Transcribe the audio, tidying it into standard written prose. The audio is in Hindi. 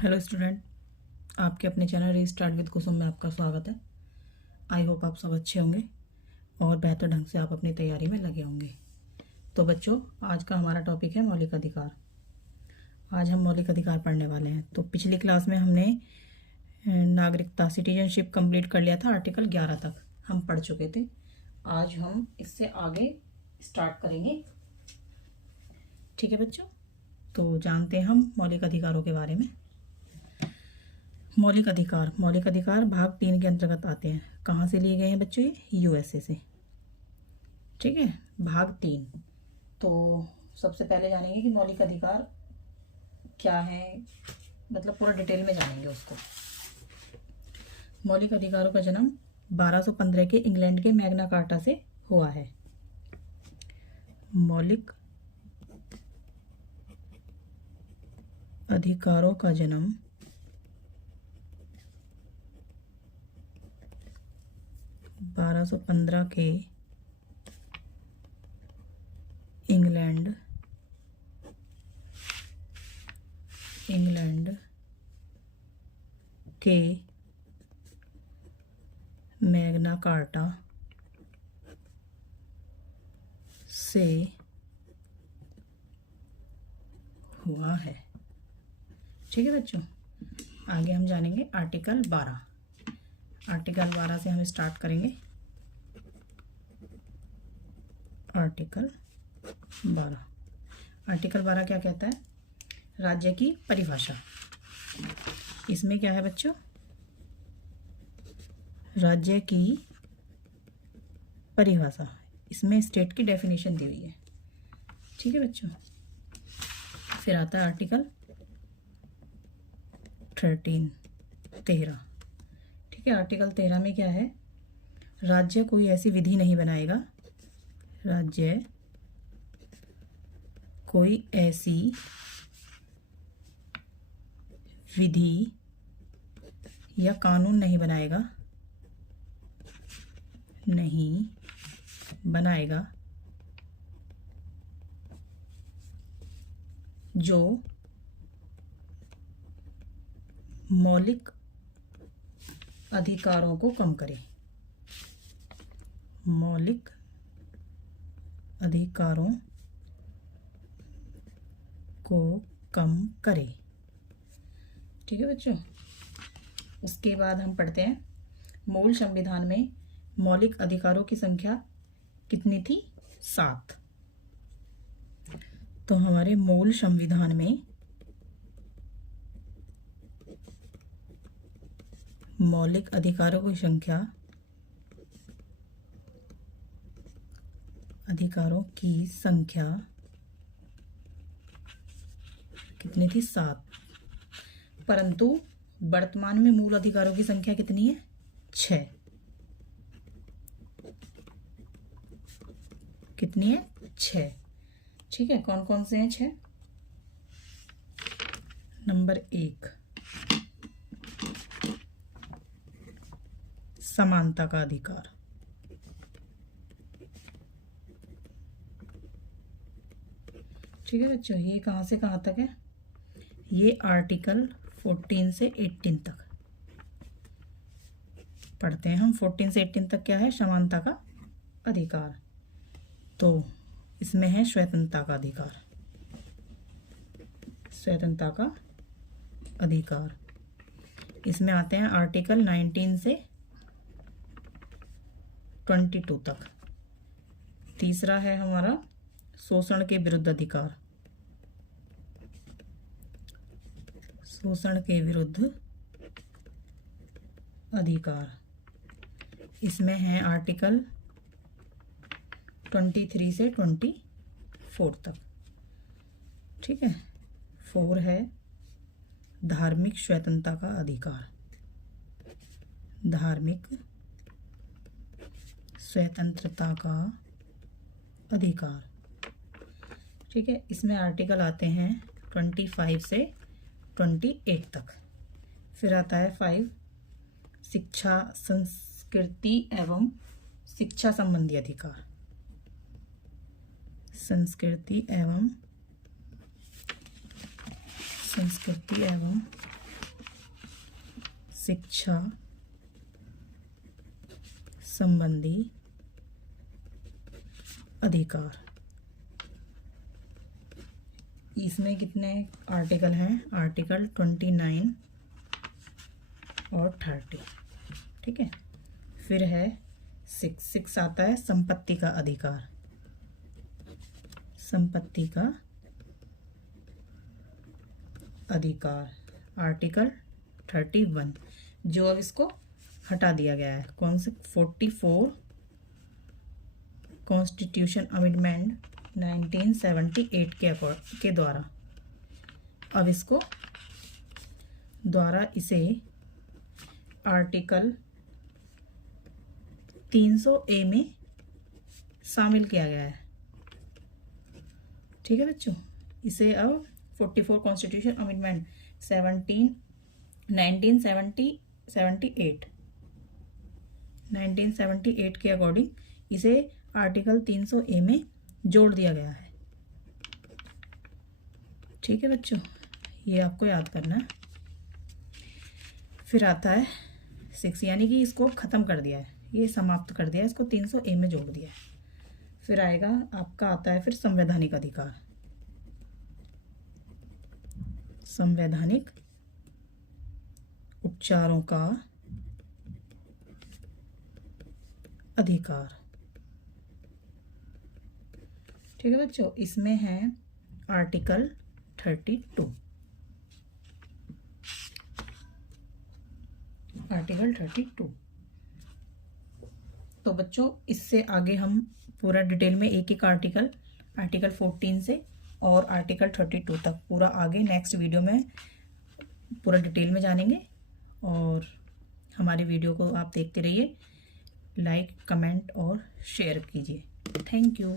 हेलो स्टूडेंट, आपके अपने चैनल रीस्टार्ट विद कुसुम में आपका स्वागत है। आई होप आप सब अच्छे होंगे और बेहतर ढंग से आप अपनी तैयारी में लगे होंगे। तो बच्चों, आज का हमारा टॉपिक है मौलिक अधिकार। आज हम मौलिक अधिकार पढ़ने वाले हैं। तो पिछली क्लास में हमने नागरिकता सिटीजनशिप कंप्लीट कर लिया था, आर्टिकल 11 तक हम पढ़ चुके थे। आज हम इससे आगे स्टार्ट करेंगे। ठीक है बच्चों, तो जानते हैं हम मौलिक अधिकारों के बारे में। मौलिक अधिकार भाग 3 के अंतर्गत आते हैं। कहाँ से लिए गए हैं बच्चों? ये यूएसए से। ठीक है, भाग 3। तो सबसे पहले जानेंगे कि मौलिक अधिकार क्या है, मतलब पूरा डिटेल में जानेंगे उसको। मौलिक अधिकारों का जन्म 1215 के इंग्लैंड के मैग्ना कार्टा से हुआ है। मौलिक अधिकारों का जन्म 1215 के इंग्लैंड के मैग्ना कार्टा से हुआ है। ठीक है बच्चों, आगे हम जानेंगे आर्टिकल 12। आर्टिकल 12 से हम स्टार्ट करेंगे। आर्टिकल 12 क्या कहता है? राज्य की परिभाषा। इसमें क्या है बच्चों? राज्य की परिभाषा। इसमें स्टेट की डेफिनेशन दी हुई है। ठीक है बच्चों, फिर आता है आर्टिकल 13। ठीक है, आर्टिकल 13 में क्या है? राज्य कोई ऐसी विधि नहीं बनाएगा, राज्य कोई ऐसी विधि या कानून नहीं बनाएगा जो मौलिक अधिकारों को कम करे। मौलिक अधिकारों को कम करे। ठीक है बच्चों, उसके बाद हम पढ़ते हैं मूल संविधान में मौलिक अधिकारों की संख्या कितनी थी? 7। तो हमारे मूल संविधान में मौलिक अधिकारों की संख्या कितनी थी? 7। परंतु वर्तमान में मूल अधिकारों की संख्या कितनी है? 6। कितनी है? 6। ठीक है, कौन कौन से हैं 6? नंबर 1, समानता का अधिकार। ठीक है बच्चों, ये कहाँ से कहाँ तक है? ये आर्टिकल 14 से 18 तक पढ़ते हैं हम। 14 से 18 तक क्या है? समानता का अधिकार। तो इसमें है स्वतंत्रता का अधिकार। स्वतंत्रता का अधिकार इसमें आते हैं आर्टिकल 19 से 22 तक। तीसरा है हमारा शोषण के विरुद्ध अधिकार। शोषण के विरुद्ध अधिकार इसमें है आर्टिकल 23 से 24 तक। ठीक है, 4 है धार्मिक स्वतंत्रता का अधिकार। धार्मिक स्वतंत्रता का अधिकार। ठीक है, इसमें आर्टिकल आते हैं 25 से 28 तक। फिर आता है 5 शिक्षा, संस्कृति एवं शिक्षा संबंधी अधिकार। संस्कृति एवं शिक्षा संबंधी अधिकार। इसमें कितने आर्टिकल हैं? आर्टिकल 29 और 30। ठीक है। फिर है 6 आता है संपत्ति का अधिकार। संपत्ति का अधिकार आर्टिकल 31, जो अब इसको हटा दिया गया है। कौन से? 44 कॉन्स्टिट्यूशन अमेंडमेंट 1978 के द्वारा अब इसको इसे आर्टिकल 300A में शामिल किया गया है। ठीक है बच्चों, इसे अब 44 कॉन्स्टिट्यूशन अमेंडमेंट 1978 के अकॉर्डिंग इसे आर्टिकल 300A में जोड़ दिया गया है। ठीक है बच्चों, ये आपको याद करना है। फिर आता है 6, यानी कि इसको ख़त्म कर दिया है, ये समाप्त कर दिया है, इसको 300A में जोड़ दिया है। फिर आएगा आपका, आता है फिर संवैधानिक अधिकार। संवैधानिक उपचारों का अधिकार। ठीक है बच्चों, इसमें है आर्टिकल 32। आर्टिकल 32। तो बच्चों इससे आगे हम पूरा डिटेल में एक एक आर्टिकल 14 से और आर्टिकल 32 तक पूरा आगे नेक्स्ट वीडियो में पूरा डिटेल में जानेंगे। और हमारी वीडियो को आप देखते रहिए, लाइक, कमेंट और शेयर कीजिए। Thank you.